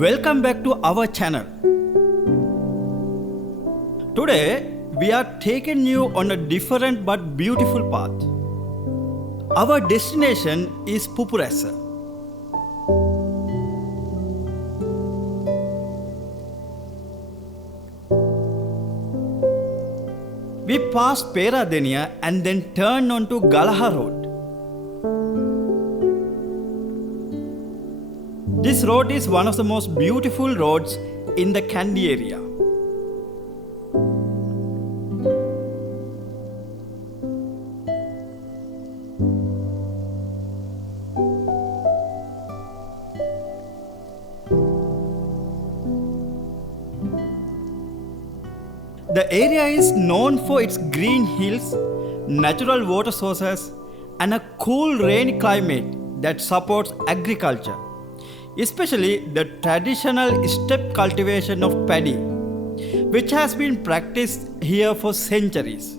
Welcome back to our channel. Today we are taking you on a different but beautiful path. Our destination is Pupuressa. We passed Peradeniya and then turned onto Galaha Road. This road is one of the most beautiful roads in the Kandy area. The area is known for its green hills, natural water sources, and a cool rainy climate that supports agriculture, especially the traditional step cultivation of paddy, which has been practiced here for centuries.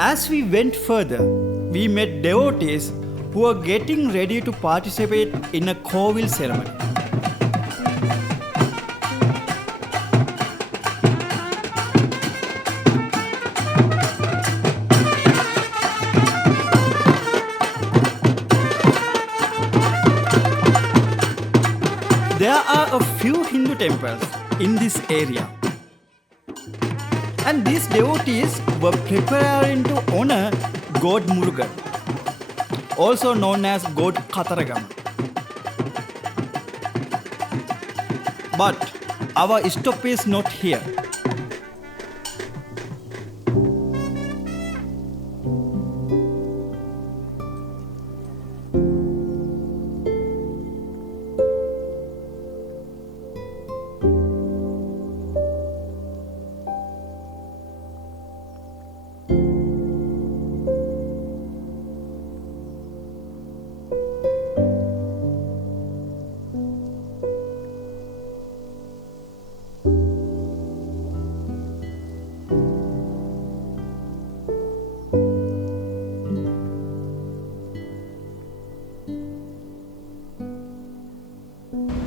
As we went further, we met devotees who were getting ready to participate in a Kovil ceremony. There are a few Hindu temples in this area, and these devotees were preparing to honor God Murugan, also known as God Kataragama. But our stop is not here.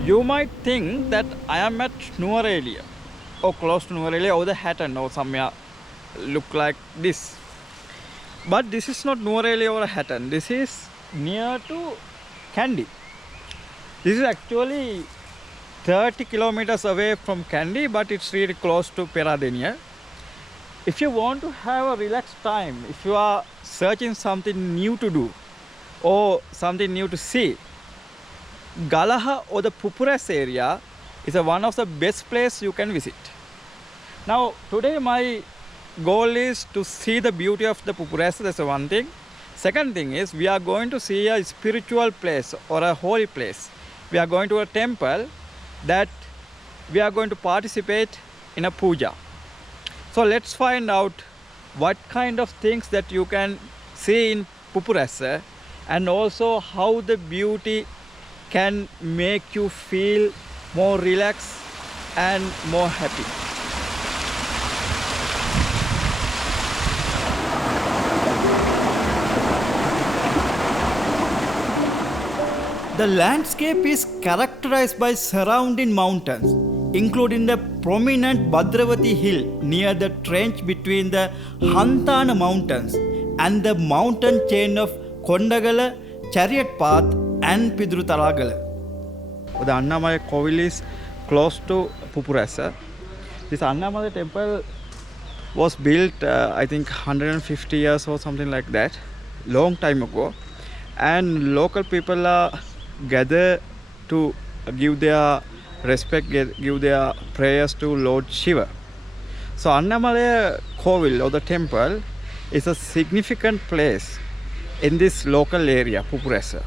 You might think that I am at Nuwara or close to Nuwara or the Hatton or somewhere look like this. But this is not Nuwara or Hatton. This is near to Kandy. This is actually 30 kilometers away from Kandy, but it's really close to Peradeniya. If you want to have a relaxed time, if you are searching something new to do or something new to see, Galaha or the Pupuressa area is one of the best places you can visit. Now today my goal is to see the beauty of the Pupuressa. That's one thing. Second thing is we are going to see a spiritual place or a holy place. We are going to a temple that we are going to participate in a puja. So let's find out what kind of things that you can see in Pupuressa, and also how the beauty can make you feel more relaxed and more happy. The landscape is characterized by surrounding mountains, including the prominent Bhadravati hill near the trench between the Hantana mountains and the mountain chain of Kondagala, Chariot Path and Pidurutalagala. The Annamala Kovil is close to Pupuressa. This Annamala temple was built I think 150 years or something like that, long time ago, and local people are gathered to give their respect, give their prayers to Lord Shiva. So Annamala Kovil or the temple is a significant place in this local area, Pupurasa.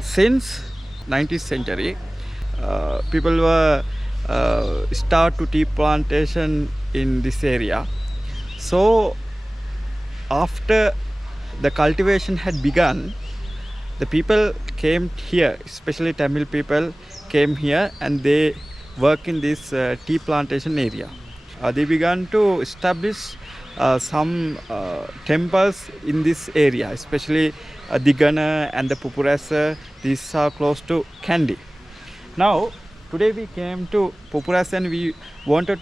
Since 19th century, people were start to tea plantation in this area. So after the cultivation had begun, the people came here, especially Tamil people came here and they work in this tea plantation area. They began to establish some temples in this area, especially Digana and the Pupurasa. These are close to Kandy. Now, today we came to Pupurasa and we wanted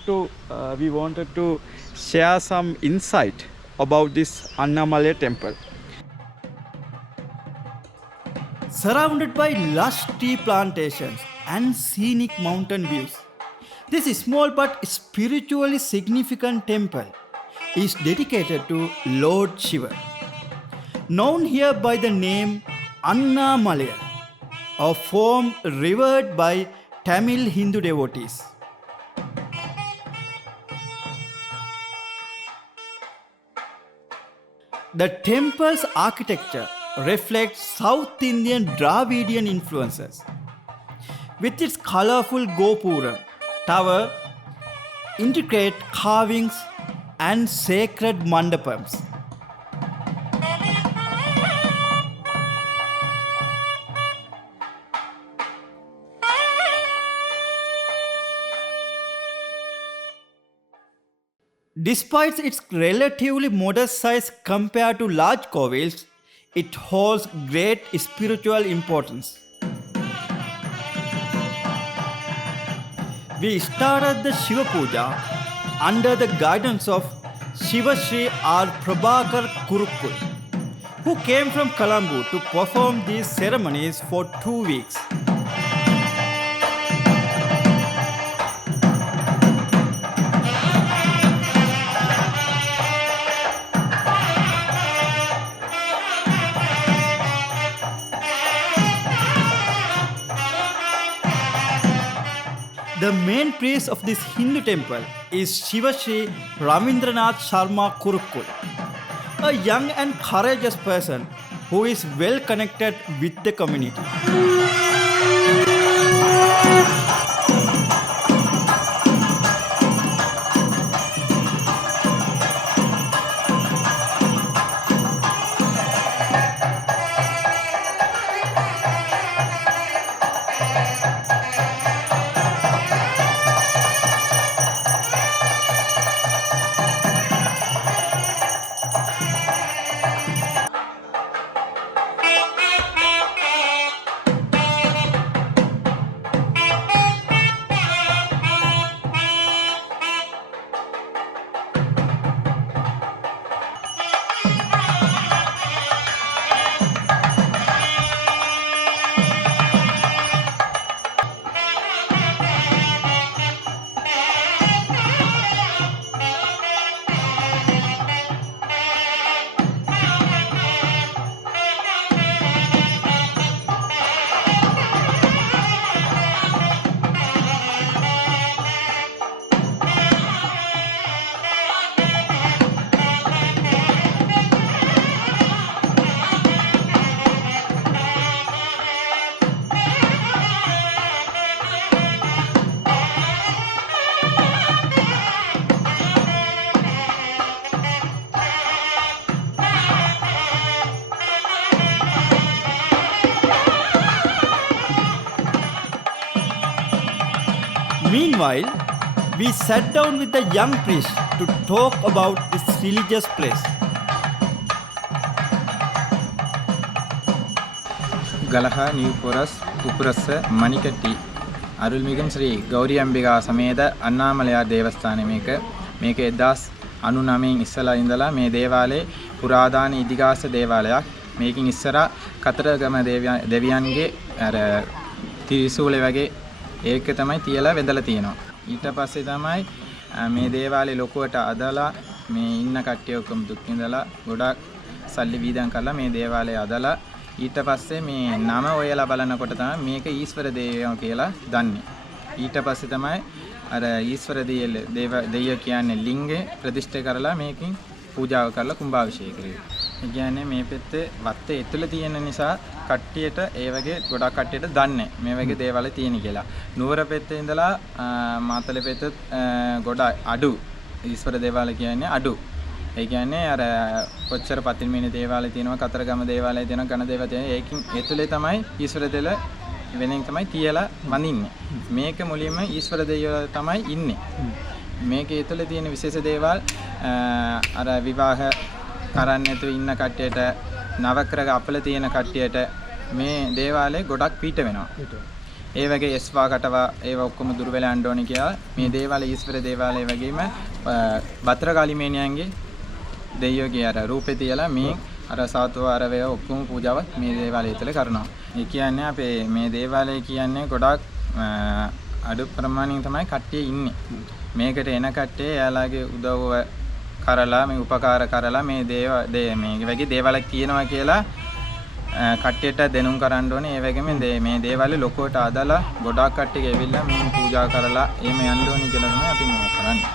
to share some insight about this Annamalaya temple. Surrounded by lush tea plantations and scenic mountain views, this small but spiritually significant temple is dedicated to Lord Shiva, known here by the name Annamalaya, a form revered by Tamil Hindu devotees. The temple's architecture reflects South Indian Dravidian influences, with its colorful Gopuram tower, intricate carvings, and sacred mandapams. Despite its relatively modest size compared to large Kovils, it holds great spiritual importance. We started the Shiva Puja under the guidance of Shiva Sri R. Prabhakar Kurukul, who came from Colombo to perform these ceremonies for 2 weeks. The main priest of this Hindu temple is Shiva Sri Ravindranath Sharma Kurukul, a young and courageous person who is well connected with the community. Meanwhile, we sat down with the young priest to talk about this religious place. Galaha, New Forest, Pupurasa, Manikatti, Arulmigam Sri, Gauri Ambiga Sameda, Annamalaya Devasthana make a das Anunaming Isala Indala, Me Devale, Puradani Idigasa Devalayak, making Isara, Kataragama Deviange, Tisulevage. ඒක තමයි තියලා වෙදලා තියෙනවා. ඊට පස්සේ තමයි මේ දේවාලේ ලොකුවට අදලා මේ ඉන්න කට්ටිය ඔක්කොම දුක් විඳලා ගොඩක් සල්ලි වීදම් කරලා මේ දේවාලේ අදලා ඊට පස්සේ මේ නම ඔයලා බලනකොට තමයි මේක ඊශ්වර දේවයෝ කියලා දන්නේ. ඊට පස්සේ තමයි අර ඊශ්වර දෙවියෝ කියන්නේ ලිංගේ ප්‍රතිෂ්ඨ කරලා මේකෙන් පූජාව කරලා කුම්භාභිෂේක කරේ. ඒ කියන්නේ මේ පැත්තේ වත්තේ ඇතුළේ තියෙන නිසා කට්ටියට ඒ වගේ ගොඩක් කට්ටියට දන්නේ මේ වගේ දේවල් තියෙන කියලා. නුවර පැත්තේ ඉඳලා මාතලේ පැත්තේ ගොඩ අඩු ඊශ්වර දේවාල කියන්නේ අඩු. ඒ කියන්නේ අර කොච්චර පතින්මිනි දේවාලය තියෙනවා, කතරගම දේවාලය තියෙනවා, ඝන දේවාලය තියෙනවා. ඒකින් ඇතුළේ තමයි ඊශ්වර දෙල වෙනින් තමයි තියලා වඳින්නේ. මේක මුලින්ම ඊශ්වර දෙවියෝ තමයි ඉන්නේ. මේකේ ඇතුළේ තියෙන විශේෂ දේවල් අර විවාහ කරන්නේ නැතුව ඉන්න කට්ටියට, නවක්‍රක අපල තියෙන කට්ටියට මේ දේවාලේ ගොඩක් පිට වෙනවා. ඒ වගේ එස්වා කටවා ඒවා ඔක්කොම දුර වෙලා යන්න ඕනේ කියලා මේ දේවාලේ ඊශ්වර දේවාලය වගේම භද්‍රකාලිමේනියන්ගේ දෙයියෝ කිය අර රූපේ තියලා මේ අර සාතුව අර වේ ඔක්කොම පූජාවක් මේ දේවාලය තුළ කරනවා. ඒ කියන්නේ අපේ මේ දේවාලය කියන්නේ ගොඩක් අඩු ප්‍රමාණයෙන් තමයි කට්ටිය ඉන්නේ. මේකට එන කට්ටිය එයාලගේ උදව්ව කරලා මේ උපකාර කරලා මේ මේ වගේ දේවාලයක් තියෙනවා කියලා කට්ටියට දෙනුම් කරන්න ඕනේ. ඒ වගේම මේ දේවාලේ ලොකුවට අදලා ගොඩාක් කට්ටිය ඇවිල්ලා මේ පූජා කරලා එහෙම යන්න ඕනේ කියලා තමයි අපි මේ කරන්නේ.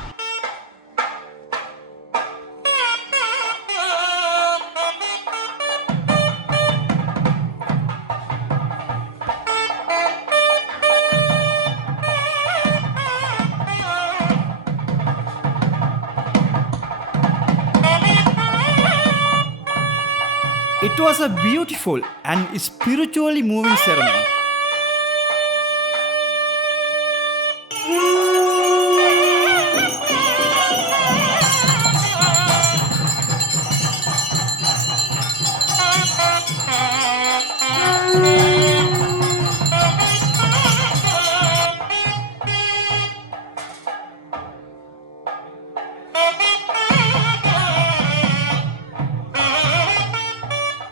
It was a beautiful and spiritually moving ceremony.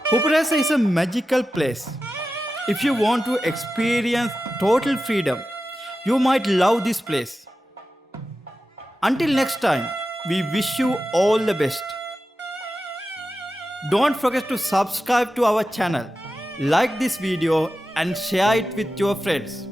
Puparesa is a magical place. If you want to experience total freedom, you might love this place. Until next time, we wish you all the best. Don't forget to subscribe to our channel, like this video and share it with your friends.